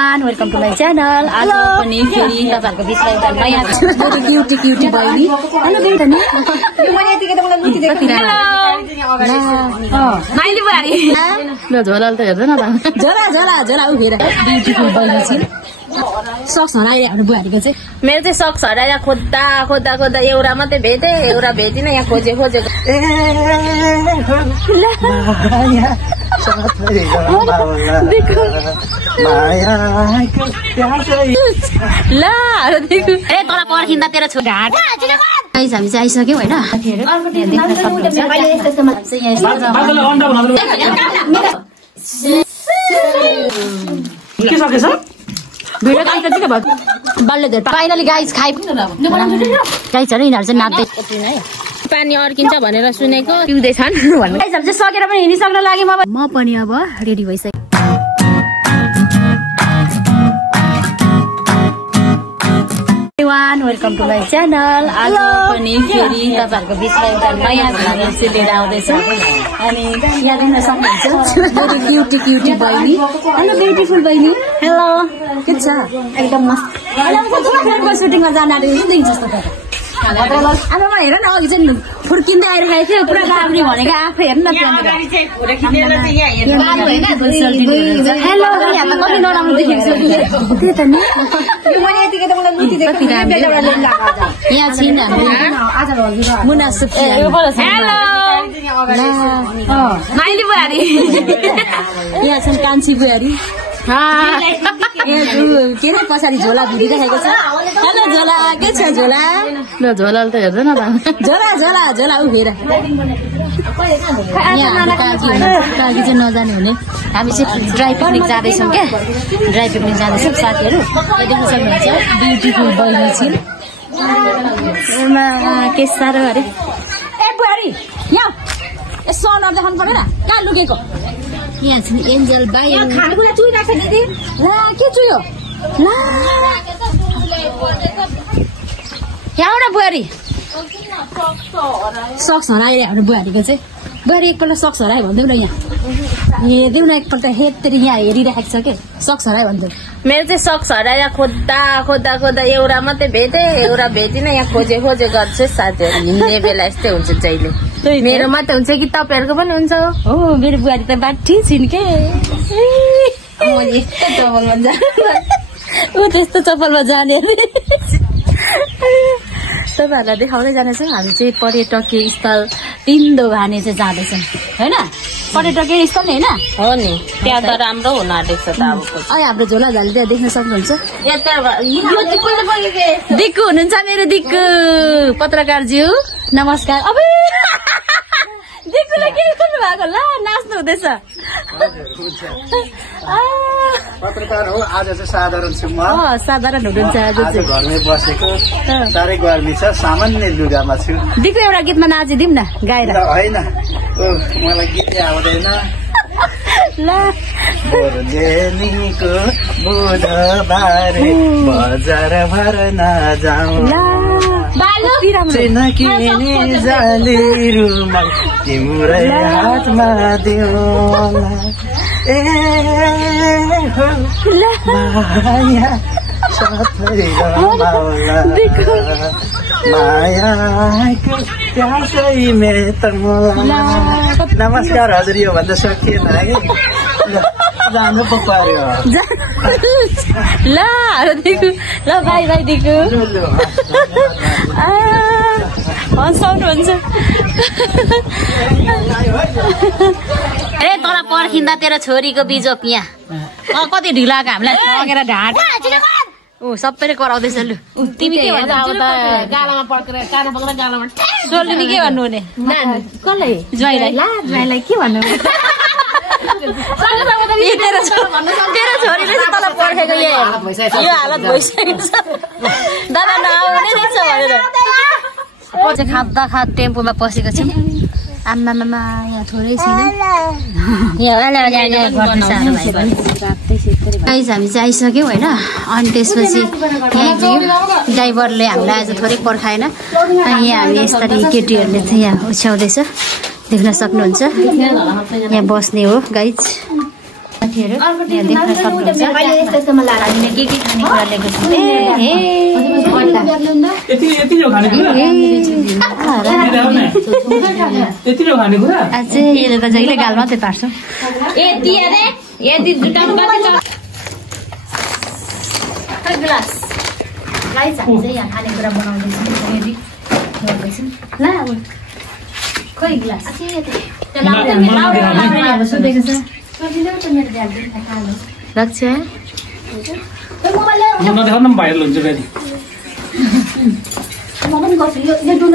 everyone, welcome to my channel. आज पनि फेरि तपाईहरुको बीचमा एउटा नयाँ क्युटी बहिनी। हेलो बेटा नि। मैले यतिकै त मलाई लुटी दिएको थिएँ। नाइली बुहारी। ल झोलाले त हेर्दैन त। झोला उ फेर ब्युटीफुल बहिनी छिन्। सक्स हराए हाम्रो बुहारीको चाहिँ। मेरो चाहिँ सक्स हराएर खोज्दा एउटा मात्रै भेटे, एउटा भेटिन यहाँ खोजे। तल पर्खिँदा तेरो छोरा हामी चाहिँ आइसक्यौँ होइन। भिडियो गाइस चाहिँ के भयो बल्ले धेरै फाइनली गाइस खाइ गाइस छ नि यिनीहरु चाहिँ नाच्दै पानी अर्किन्छ भनेर सुनेको पिउँदै छन् भन्नु गाइस चाहिँ सकेर पनि हिँडिसक्न लागि म पनि अब रेडी भइसके everyone, welcome to my channel. आज पनि फेरि तपाईहरुको बीचमा एउटा नयाँ भिडियो लिएर आउँदैछ अनि यहाँ देख्न सक्नुहुन्छ मेरो क्युटी बहिनी। हेलो ब्युटीफुल बहिनी। हेलो के छ एकदम मस्त। अहिले म फिल्मको सुटिङमा जान आएको छु जस्तो त अब म हेर न अघि चाहिँ फुर्किँदै आइरहेको थियो पुरा गाब्री भनेको आफै हेर्न न हेलो यहाँ त कति नराम्रो देखेको छु त्यही त नि मैले यतिकै त मलाई लुटी दिएको थिएँ यहाँ छिन् हाम्रो मुना सुप्ती हेलो नाइली बुहारी यहाँ छन् कान्छी बुहारी के रे पछाडि झोला भिडिराखेको छ। हेलो झोला के छ झोला ल झोलाले त हेर्दैन त झोला उ फेर काकी चाहिँ नजाने हुने हामी चाहिँ ड्राई पिकनिक जाँदैछौँ क्या ड्राई पिकनिक जाँदैछौँ साथीहरू देख्न सक्नुहुन्छ ब्युटीफुल बहिनी छिन् के साह्रो अरे ए बुहारी यहाँ यसो अनुहार देखाउनु परेन कहाँ लुकेको यहाँ छिन् एन्जल बाई खानेकुरा चुइरहेको छ दिदी ला के चुयो ला यहाँ न बुहारी सक्स हराए हाम्रो बुहारीको चाहिँ बुहारी एकपल्ट सक्स हरायो भनिदेऊ न यहाँ हेरिदेऊ न एकपल्ट हेतरी यहाँ हेरिराखेको छ के सक्स हरायो भनिदेऊ मेरो चाहिँ सक्स हराएर खोज्दा एउटा मात्रै भेटे, एउटा भेटिन यहाँ खोजे गर्छु साथीहरू हिँड्ने बेला यस्तै हुन्छ जहिले मेरो मात्रै हुन्छ कि तपाईहरुको पनि हुन्छ हो मेरो बुहारी त बाठी छिन् के चपलमा जाने ऊ त्यस्तो चपलमा जाने तपाईहरुलाई देखाउँदै जानेछौँ हामी चाहिँ पर्यटकीय स्थल तिन्दो भाने चाहिँ जाँदैछौँ होइन पर्यटकीय स्थल होइन हो नि त्यहाँ त राम्रो हुन आँटेको छ त अब हाम्रो झोला झाली त्यहाँ देख्न सक्नुहुन्छ दिक्कु हुनुहुन्छ मेरो दिक्कु पत्रकारज्यू नमस्कार अब दिक्कुले के गर्नु भएको ल नाच्नु हुँदैछ पत्रकार हो आज चाहिँ साधारण छु म साधारण हुनुहुन्छ आज चाहिँ घरमै बसेको साह्रै गर्मी छ सामान्य लुगामा छु दिक्कु एउटा गीतमा नाचिदिउँ न गाएर होइन मलाई गीत आउँदैन ल बोर्जेनीको बुधबारे बजार भर्न जाउँ किने जाली रुमाल तिम्रै हातमा दिउँ ए माया सबै रमाउला मायाको प्यासै मेतमला नमस्कार हजुर यो भन्दा सकिएन है जानु पो पर्यो ल दिक्कु ल बाई दिक्कु हँसाउनुहुन्छ ए तल पर्खिँदा तेरो छोरीको बिजोक यहाँ कति ढिलो आएको हामीलाई ठगेर ढाँट ऊ सबैले कराउँदैछ लु तिमी के भन्नु अब त गालामा पड्केर काना पक्रेर गालामा सोल्लिनी के भन्नु हुने कसलाई ज्वाइँलाई के भन्नु तेरो छोरीले चाहिँ तल पर्खेको यो हालत भइसकेको छ दादा नआउने रहेछ भनेर पछि खाँदा टेम्पोमा पसेको छु आम्मामा यहाँ थोरै छैन गाइस हामी चाहिँ आइसक्यौँ होइन अनि त्यसपछि यहाँ ड्राइभरले हामीलाई आज थोरै पर्खाएन अनि यहाँ हामी यसरी केटीहरूले चाहिँ यहाँ ओछ्याउँदैछ देख्न सक्नुहुन्छ यहाँ बस्ने हो गाइस साथीहरू यहाँ देख्न सक्नुहुन्छ के के खानेकुरा लिएको छु अझै यसले त जहिले गाल मात्रै पार्छ यहाँ खानेकुरा बनाउँदैछु खोइ ग्लास लक्ष्य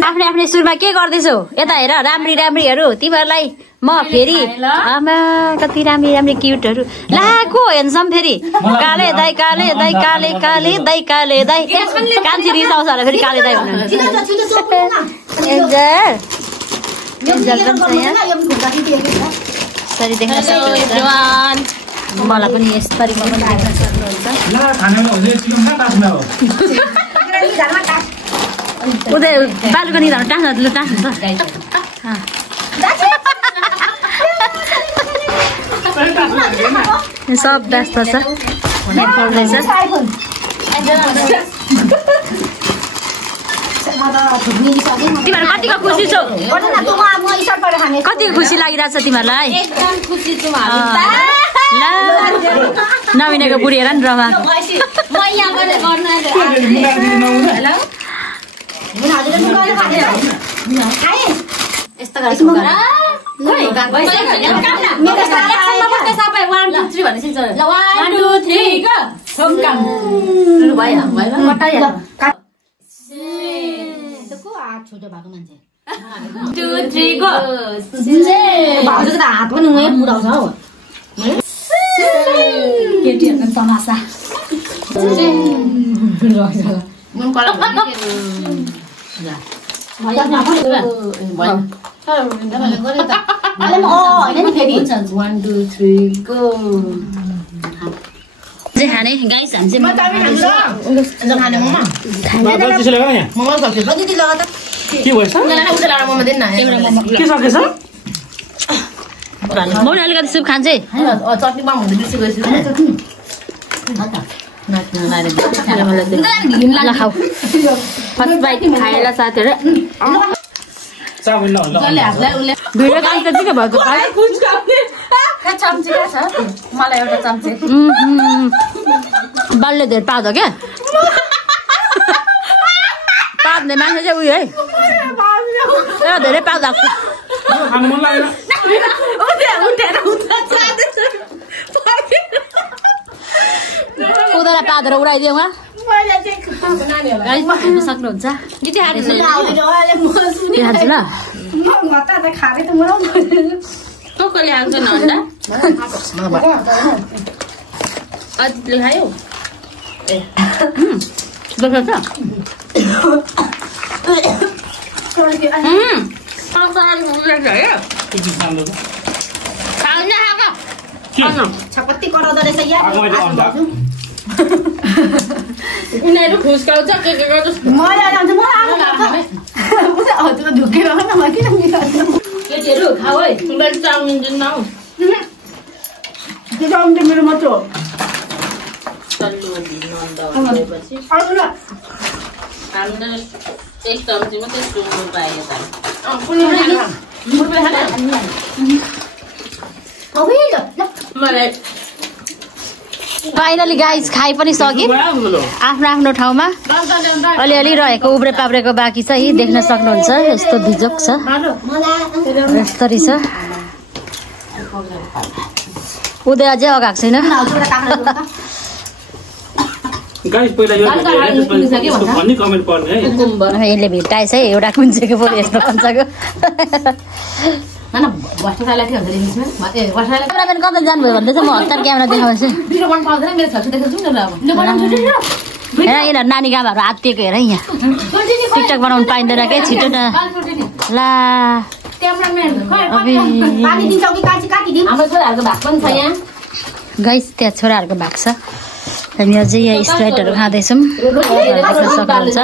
आफ्नै आफ्नै सुरमा के गर्दैछौ यता हेर राम्री राम्रीहरू तिमीहरूलाई म फेरि आमा कति राम्री राम्री क्युटहरू ला को हेन्सम फेरि काले दाइ काले दाइ काले काले दाइ काले दाइ कान्छी रिसाउँछ होला फेरि काले दाइ भन्नु सरी देख्न सक्नुहुन्छ मलाई पनि यसरी देख्न सक्नुहुन्छ उदय बालकनी टाँस्नु सब व्यस्त छ पर्दैछ तिमीहरू कतिको खुसी छौ कतिको खुसी लागिरहेछ तिमीहरूलाई नमिनेको बुढी हेर नि रमा छोटो भएको मान्छे 2 3 गो भाउजूको त हात पनि उहाँ बुढाउँछ हौ केटीहरुको तमासा मन कला खाने गाइस हामी अलिकति सुप खान्छ खाएर साथीहरू मलाई एउटा चम्चे बालले धेरै पाउँछ क्या पाउँने मान्छे चाहिँ उयो है धेरै पाउँदा उनीहरूलाई पाँधेर उडाइदिउँ सक्नुहुन्छ कसले आउँछ न अन्डा अजितले खायो छपत्ती कराउँदो रहेछ उनीहरू खुस्काउँछ के गर्छ केटीहरू खाऊ है चाउमिन जुन नआउ चाउमिन मेरो मात्र हो एक चम्ची मात्रै सुँगुर पायो फाइनली गाइस खाइ पनि सक्यो आफ्नो आफ्नो ठाउँमा अलिअलि रहेको उब्रे पाब्रेको बाँकी छ यी देख्न सक्नुहुन्छ यस्तो भिजोक छ यस्तरी छ उदय अझै अगाएको छैन यसले भेटाएछ है एउटा कुन्चेको पो यस्तो कञ्चाको कता जानुभयो भन्दै चाहिँ म हतार क्यामेरा देखाउँछु यिनीहरू नानी गामाहरू आत्तिएको हेर यहाँ टिकटक बनाउनु पाइँदैन क्या छिटो न ला गाइस त्यहाँ छोराहरूको भाग छ हामी अझै यहाँ स्प्राइटहरू खाँदैछौँ देख्न सक्नुहुन्छ।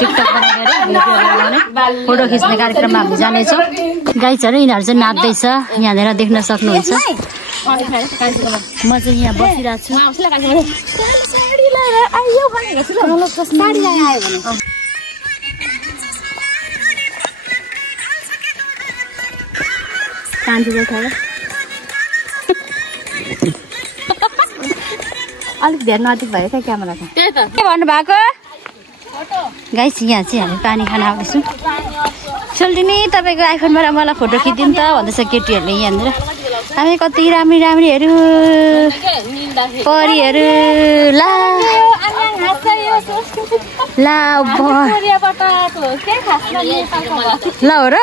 टिकटक बनाएर फोटो खिच्ने कार्यक्रममा हामी जानेछौँ। गाइजहरू यिनीहरू चाहिँ नाच्दैछ यहाँनिर देख्न सक्नुहुन्छ। म चाहिँ यहाँ बसिरहेको छु। अलिक धेरै नजिक भयो क्या क्यामेराको। के भन्नु भएको गाइस? यहाँ चाहिँ हामी पानी खान आउँदैछौँ। सोल्टिनी तपाईँको आइफोनबाट मलाई फोटो खिचिदिनु त भन्दैछ केटीहरूले यहाँनिर। हामी कति राम्री राम्रीहरू परिहरू ला ला ल हो र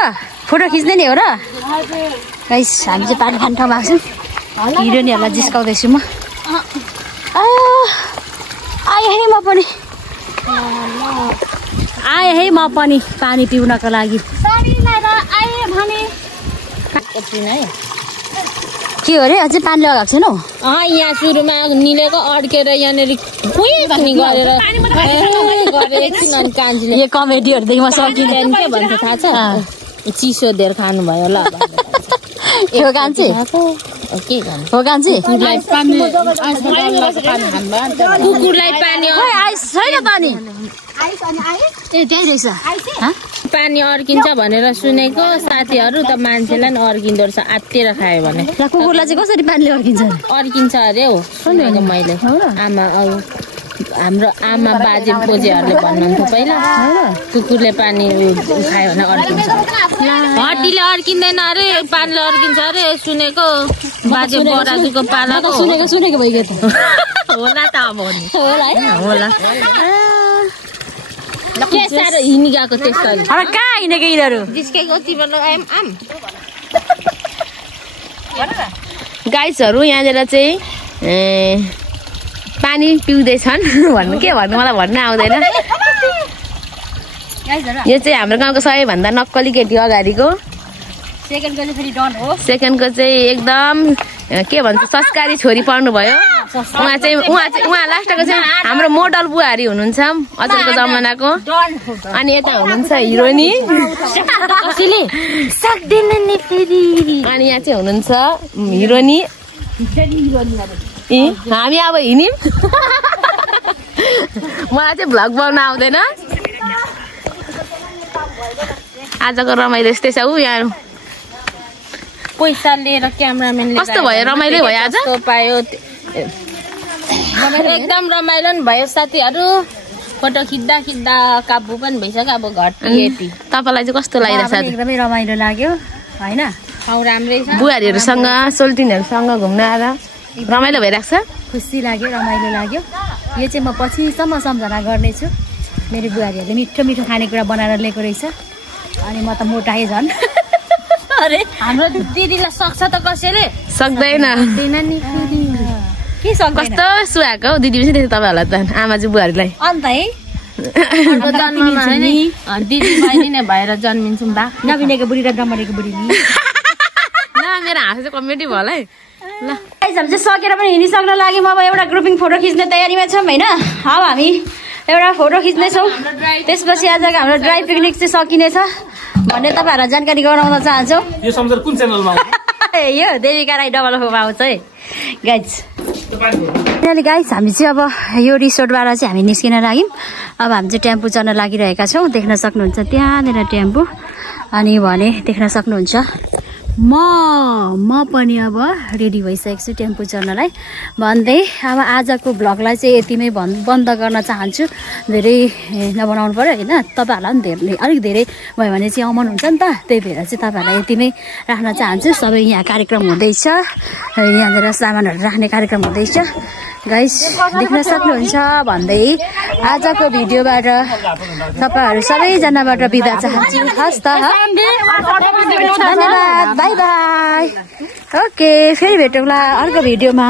फोटो खिच्ने नि हो र गाइस? हामी चाहिँ पानी खाने ठाउँमा आएको छौँ। हिरोनीहरूलाई जिस्काउँदैछु म। आएँ है म पनि पानी पिउनको लागि। के हो अरे अझै पानी लगाएको छैन? यहाँ सुरुमा निलेको अड्केर यहाँनिर यो कमेडीहरूदेखि म सकिँदैन के भन्छ थाहा छ? चिसो धेर खानुभयो ल हो कान्छी हो कान्छी कुकुरलाई पानी छैन पानी ए त्यही रहेछ पानी अर्किन्छ भनेर सुनेको साथीहरू त मान्छेलाई नि अर्किँदो रहेछ आत्तिएर खायो भने। कुकुरलाई चाहिँ कसरी पानीले अर्किन्छ अरे हौ सुनेको मैले। हाम्रो आमा बाजे बोजेहरूले भन्नुहुन्थ्यो पहिला कुकुरले पानी खायो भने अर्किन्छ। हड्डीले अर्किँदैन अरे पानीले अर्किन्छ अरे सुनेको बाजे बराजुको पालाको सुनेको भइगयो त होला त अब होला के साह्रो हिँडी गएको त्यसरी। अब कहाँ हिँडेको यिनीहरू जिस्केको तिमीहरू आम गाइसहरू यहाँनिर चाहिँ पानी पिउँदैछन् भन्नु के भन्नु मलाई भन्न आउँदैन। यो चाहिँ हाम्रो गाउँको सबैभन्दा नक्कली केटी अगाडिको। सेकेन्डको चाहिँ एकदम के भन्छ संस्कारी छोरी पर्नु भयो। उहाँ लास्टको चाहिँ हाम्रो मोडल बुहारी हुनुहुन्छ अचेलको जमानाको। अनि यता हुनुहुन्छ हिरोनी अनि यहाँ चाहिँ हुनुहुन्छ हिरोनी। हामी अब हिँड्यौँ मलाई चाहिँ भ्लग बनाउन आउँदैन। आजको रमाइलो यस्तै छ। यहाँ पैसा लिएर क्यामेराम्यानले कस्तो भयो? रमाइलो भयो आज पायो एकदम रमाइलो नि भयो साथीहरू। फोटो खिच्दा काबु पनि भइसक्यो अब घटी। तपाईँलाई चाहिँ कस्तो लागिरहेछ? एकदमै रमाइलो लाग्यो होइन? ठाउँ राम्रै छ। बुहारीहरूसँग सोल्टिनहरूसँग घुम्न आएर रमाइलो भइरहेको छ। खुसी लाग्यो रमाइलो लाग्यो। यो चाहिँ म पछिसम्म सम्झना गर्नेछु। मेरो बुहारीहरूले मिठो मिठो खानेकुरा बनाएर ल्याएको रहेछ। अनि म त मोटाएँ झन्। अरे हाम्रो दिदीलाई सक्छ त कसैले सक्दैन नि के सक्दैन? कस्तो सुहाएको हौ दिदी पनि त्यस्तो तपाईँहरूलाई त आमाजु बुहारीलाई। अन्त है जन्ममा हैन दिदी बहिनी नै भएर जन्मिन्छौँ बा नबिनेको बुढी र डमरेको बुढी नि। ल मेरो हाँस चाहिँ कमेडी भयो होला है। ल गाइस हामी चाहिँ सकेर पनि हिँडिसक्न लाग्यौँ। अब एउटा ग्रुपिङ फोटो खिच्ने तयारीमा छौँ होइन। अब हामी एउटा फोटो खिच्नेछौँ। त्यसपछि आजको हाम्रो ड्राई पिकनिक चाहिँ सकिनेछ भन्ने तपाईँहरूलाई जानकारी गराउन चाहन्छौँ। यो सम्झेर कुन च्यानलमा यो देविका राई डबल फोमा आउँछ है गाइस। अहिले गाइस हामी चाहिँ अब यो रिसोर्टबाट चाहिँ हामी निस्किन लाग्यौँ। अब हामी चाहिँ टेम्पो चढ्न लागिरहेका छौँ। देख्न सक्नुहुन्छ त्यहाँनिर टेम्पो। अनि भने देख्न सक्नुहुन्छ म पनि अब रेडी भइसकेको छु टेम्पो चढ्नलाई भन्दै अब आजको भ्लगलाई चाहिँ यतिमै बन्द गर्न चाहन्छु। धेरै नबनाउनु पर्यो होइन। तपाईँहरूलाई पनि अलिक धेरै भयो भने चाहिँ अमन हुन्छ नि त। त्यही भएर चाहिँ तपाईँहरूलाई यतिमै राख्न चाहन्छु। सबै यहाँ कार्यक्रम हुँदैछ। यहाँनिर सामानहरू राख्ने कार्यक्रम हुँदैछ गाइस देख्न सक्नुहुन्छ भन्दै आजको भिडियोबाट तपाईँहरू सबैजनाबाट बिदा चाहन्छु। हस् त धन्यवाद बाई बाई। ओके फेरि भेटौँला अर्को भिडियोमा।